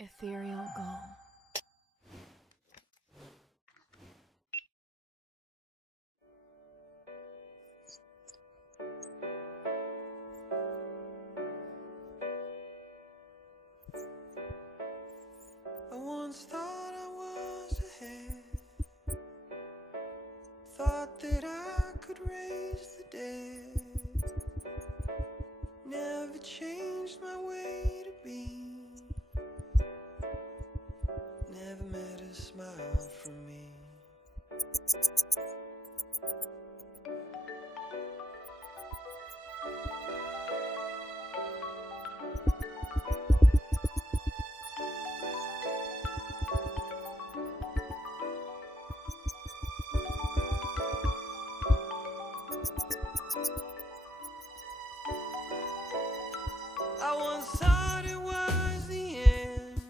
Ethereal Gull. I once thought I was ahead, thought that I could raise the dead, never changed my way to be, never met a smile from me. I once thought it was the end,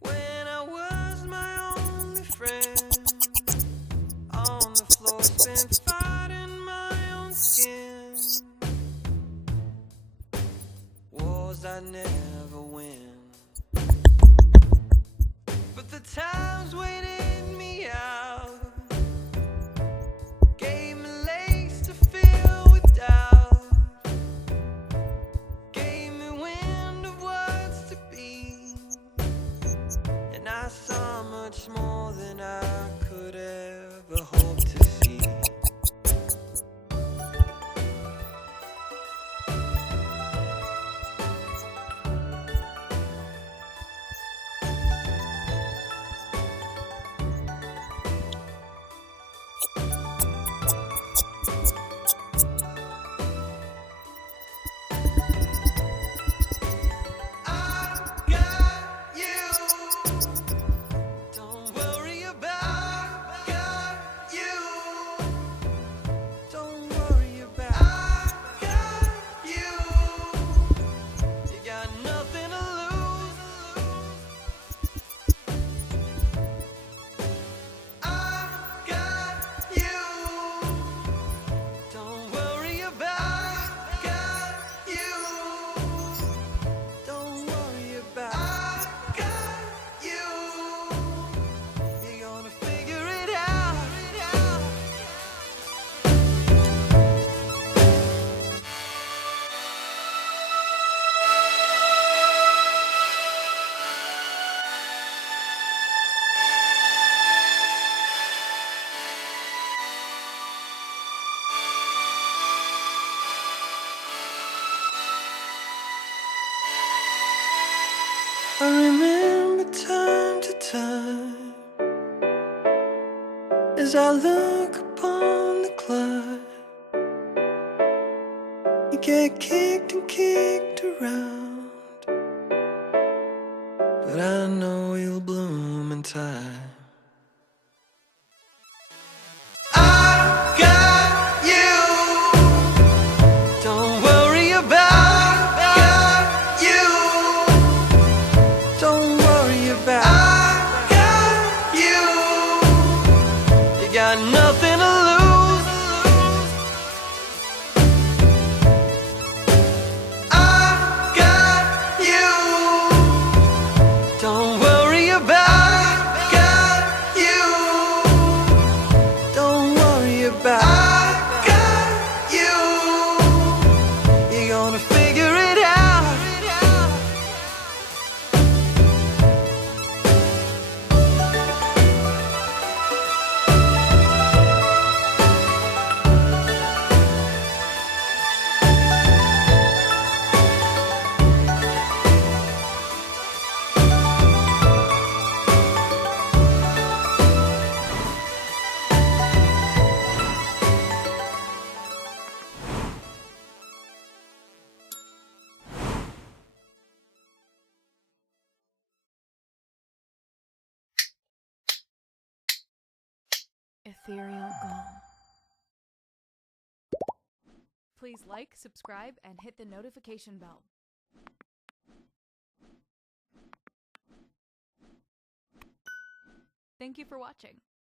when I was my only friend, on the floor spent fighting my own skin, wars I never win, but the times waited me out, gave me legs to fill with doubt, and I saw much more than I could ever hope to see. I remember time to time, as I look upon the climb, you get kicked and kicked around, but I know you'll bloom in time. Got nothing to lose. I got you. Don't worry about. Got you. Don't worry about. I got you. You're gonna figure it out. Ethereal Gull. Please like, subscribe, and hit the notification bell. Thank you for watching.